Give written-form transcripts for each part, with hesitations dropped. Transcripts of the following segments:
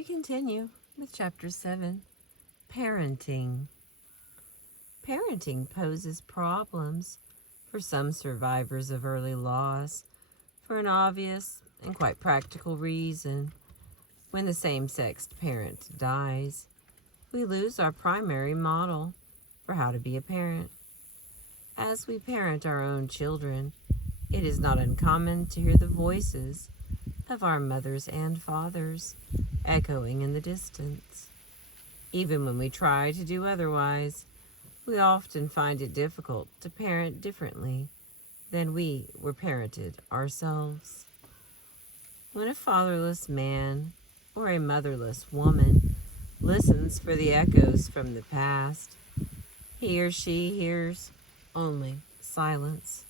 We continue with Chapter 7, Parenting. Parenting poses problems for some survivors of early loss for an obvious and quite practical reason. When the same-sexed parent dies, we lose our primary model for how to be a parent. As we parent our own children, it is not uncommon to hear the voices of our mothers and fathers echoing in the distance. Even when we try to do otherwise, we often find it difficult to parent differently than we were parented ourselves. When a fatherless man or a motherless woman listens for the echoes from the past, he or she hears only silence.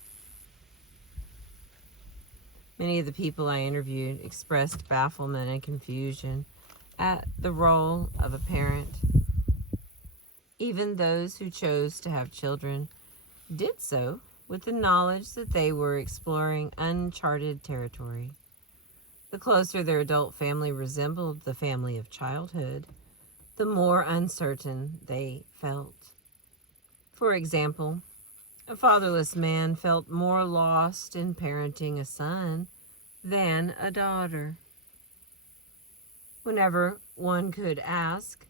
Many of the people I interviewed expressed bafflement and confusion at the role of a parent. Even those who chose to have children did so with the knowledge that they were exploring uncharted territory. The closer their adult family resembled the family of childhood, the more uncertain they felt. For example, a fatherless man felt more lost in parenting a son than a daughter. Whenever one could ask,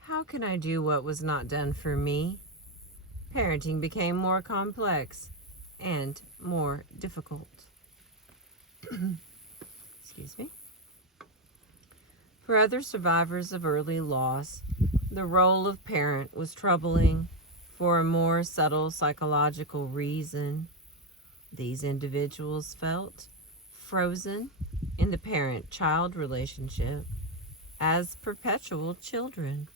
"How can I do what was not done for me?" parenting became more complex and more difficult. Excuse me. For other survivors of early loss, the role of parent was troubling for a more subtle psychological reason. These individuals felt frozen in the parent-child relationship as perpetual children.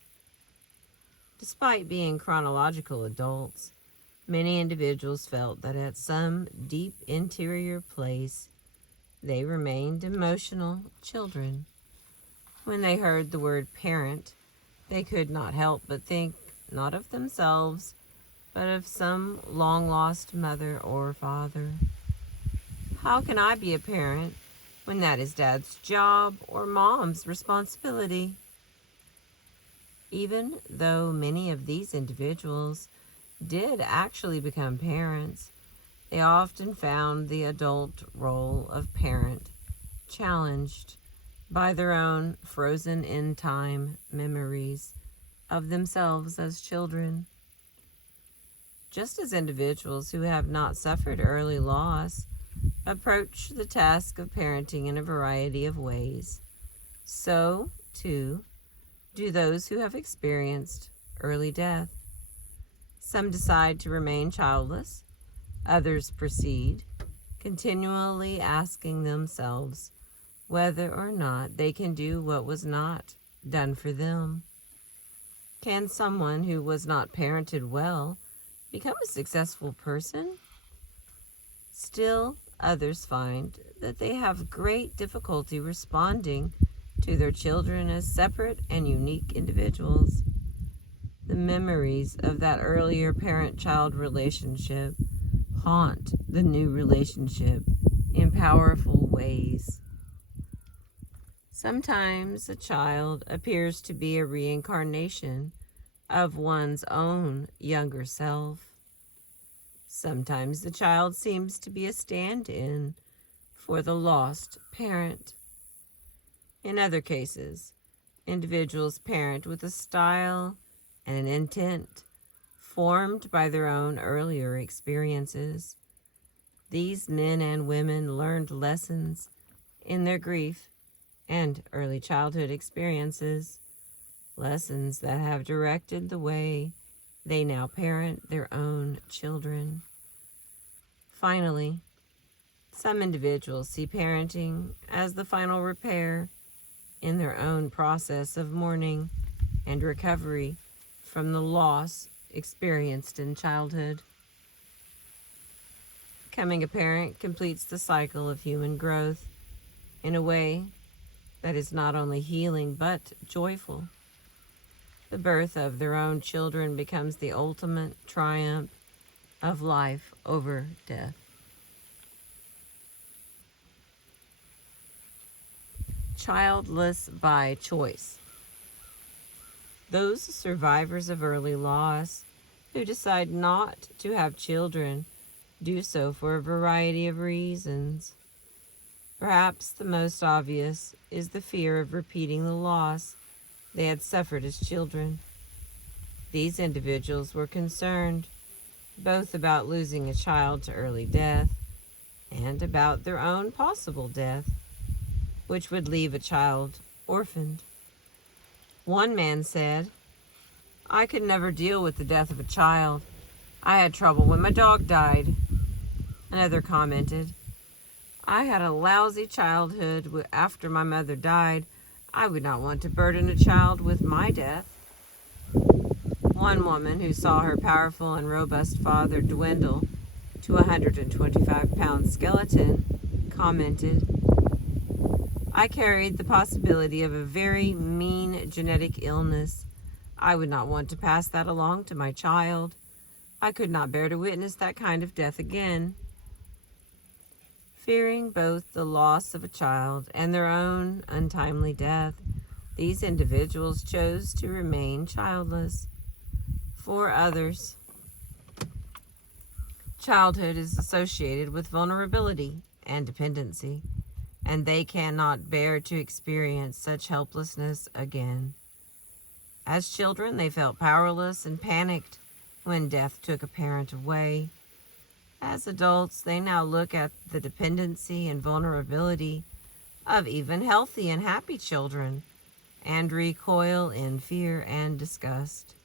Despite being chronological adults, many individuals felt that at some deep interior place, they remained emotional children. When they heard the word parent, they could not help but think not of themselves, but of some long-lost mother or father. How can I be a parent when that is Dad's job or Mom's responsibility? Even though many of these individuals did actually become parents, they often found the adult role of parent challenged by their own frozen-in-time memories of themselves as children. Just as individuals who have not suffered early loss approach the task of parenting in a variety of ways, so, too, do those who have experienced early death. Some decide to remain childless, others proceed, continually asking themselves whether or not they can do what was not done for them. Can someone who was not parented well become a successful person? Still, others find that they have great difficulty responding to their children as separate and unique individuals. The memories of that earlier parent-child relationship haunt the new relationship in powerful ways. Sometimes a child appears to be a reincarnation of one's own younger self. Sometimes the child seems to be a stand-in for the lost parent. In other cases, individuals parent with a style and an intent formed by their own earlier experiences. These men and women learned lessons in their grief and early childhood experiences, lessons that have directed the way they now parent their own children. Finally, some individuals see parenting as the final repair in their own process of mourning and recovery from the loss experienced in childhood. Becoming a parent completes the cycle of human growth in a way that is not only healing but joyful. The birth of their own children becomes the ultimate triumph of life over death. childless by choice. Those survivors of early loss who decide not to have children do so for a variety of reasons. Perhaps the most obvious is the fear of repeating the loss they had suffered as children. These individuals were concerned both about losing a child to early death and about their own possible death, which would leave a child orphaned. One man said, "I could never deal with the death of a child. I had trouble when my dog died." Another commented, "I had a lousy childhood after my mother died. I would not want to burden a child with my death." One woman who saw her powerful and robust father dwindle to a 125-pound skeleton commented, "I carried the possibility of a very mean genetic illness. I would not want to pass that along to my child. I could not bear to witness that kind of death again." Fearing both the loss of a child and their own untimely death, these individuals chose to remain childless. For others, childhood is associated with vulnerability and dependency, and they cannot bear to experience such helplessness again. As children, they felt powerless and panicked when death took a parent away. As adults, they now look at the dependency and vulnerability of even healthy and happy children and recoil in fear and disgust.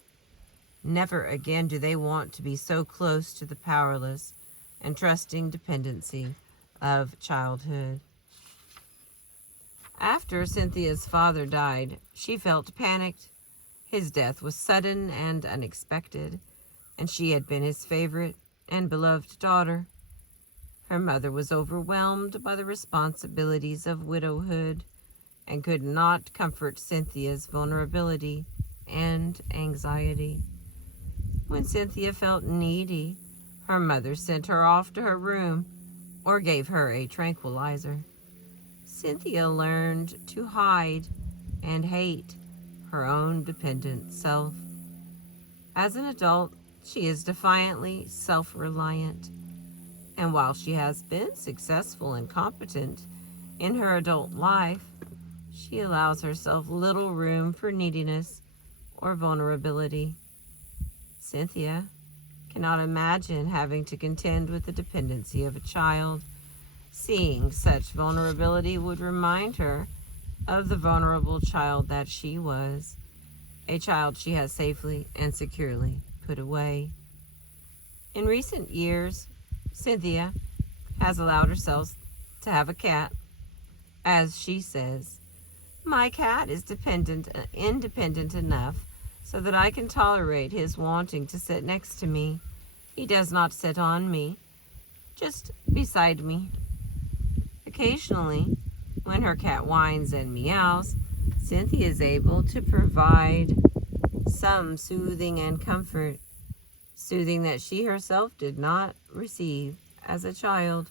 Never again do they want to be so close to the powerless and trusting dependency of childhood. After Cynthia's father died, she felt panicked. His death was sudden and unexpected, and she had been his favorite and beloved daughter. Her mother was overwhelmed by the responsibilities of widowhood and could not comfort Cynthia's vulnerability and anxiety. When Cynthia felt needy, her mother sent her off to her room or gave her a tranquilizer. Cynthia learned to hide and hate her own dependent self. As an adult, she is defiantly self-reliant, and while she has been successful and competent in her adult life, she allows herself little room for neediness or vulnerability. Cynthia cannot imagine having to contend with the dependency of a child. Seeing such vulnerability would remind her of the vulnerable child that she was, a child she has safely and securely put away. In recent years, Cynthia has allowed herself to have a cat. As she says, "My cat is independent enough so that I can tolerate his wanting to sit next to me. He does not sit on me, just beside me." Occasionally, when her cat whines and meows, Cynthia is able to provide some soothing and comfort, soothing that she herself did not receive as a child.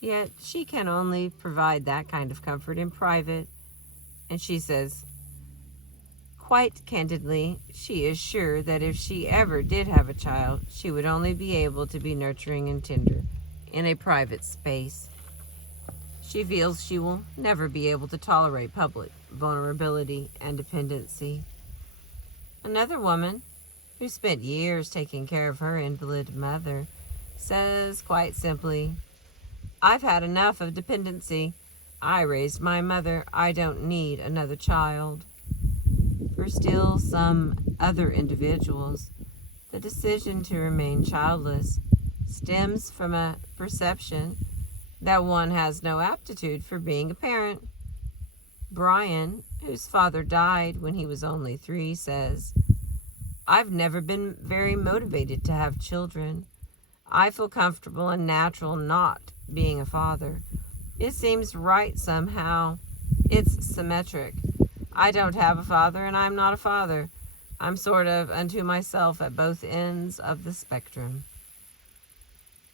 Yet she can only provide that kind of comfort in private, and she says, quite candidly, she is sure that if she ever did have a child, she would only be able to be nurturing and tender in a private space. She feels she will never be able to tolerate public vulnerability and dependency. Another woman, who spent years taking care of her invalid mother, says quite simply, "I've had enough of dependency. I raised my mother. I don't need another child." For still some other individuals, the decision to remain childless stems from a perception that one has no aptitude for being a parent. Brian, whose father died when he was only 3, says, "I've never been very motivated to have children. I feel comfortable and natural not being a father. It seems right somehow. It's symmetric. I don't have a father and I'm not a father. I'm sort of unto myself at both ends of the spectrum."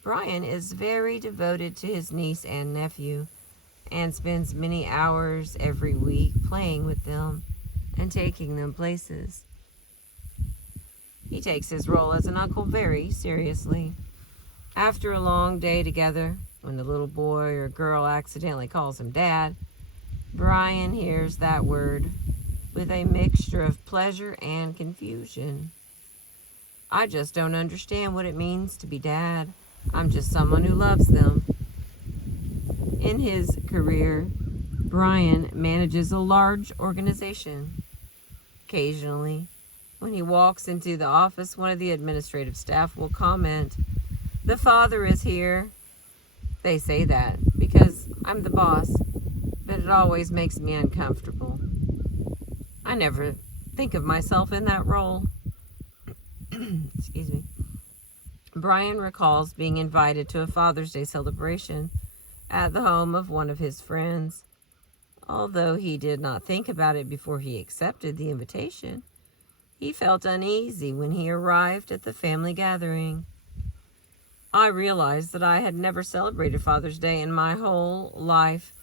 Brian is very devoted to his niece and nephew, and spends many hours every week playing with them and taking them places. He takes his role as an uncle very seriously. After a long day together, when the little boy or girl accidentally calls him Dad, Brian hears that word with a mixture of pleasure and confusion. I just don't understand what it means to be Dad. I'm just someone who loves them. In his career, Brian manages a large organization. Occasionally, when he walks into the office, one of the administrative staff will comment, "The father is here." They say that because I'm the boss, but it always makes me uncomfortable. I never think of myself in that role. Excuse me. Brian recalls being invited to a Father's Day celebration at the home of one of his friends. Although he did not think about it before he accepted the invitation, he felt uneasy when he arrived at the family gathering. I realized that I had never celebrated Father's Day in my whole life.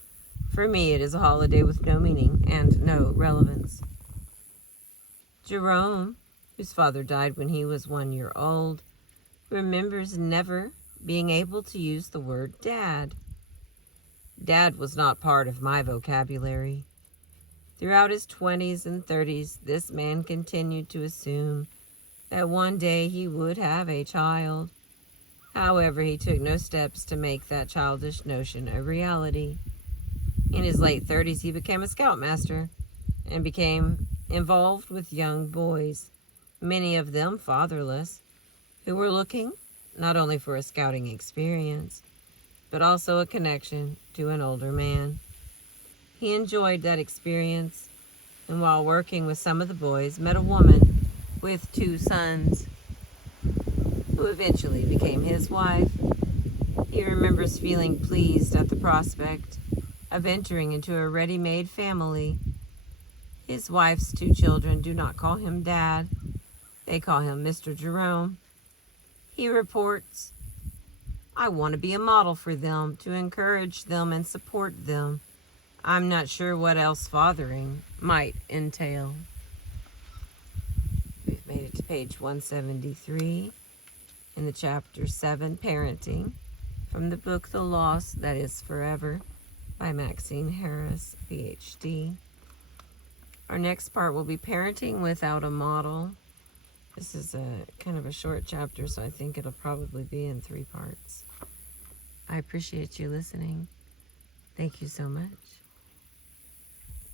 For me, it is a holiday with no meaning and no relevance. Jerome, whose father died when he was 1 year old, remembers never being able to use the word Dad. Dad was not part of my vocabulary. Throughout his 20s and 30s, this man continued to assume that one day he would have a child. However, he took no steps to make that childish notion a reality. In his late 30s, he became a scoutmaster and became involved with young boys, many of them fatherless, who were looking not only for a scouting experience, but also a connection to an older man. He enjoyed that experience, and while working with some of the boys, met a woman with 2 sons, who eventually became his wife. He remembers feeling pleased at the prospect of entering into a ready-made family. His wife's 2 children do not call him Dad. They call him Mr. Jerome. He reports, "I want to be a model for them, to encourage them and support them. I'm not sure what else fathering might entail." We've made it to page 173 in the chapter 7, Parenting, from the book The Loss That Is Forever by Maxine Harris PhD. Our next part will be Parenting Without a Model. This is a kind of a short chapter, so I think it'll probably be in 3 parts. I appreciate you listening. Thank you so much.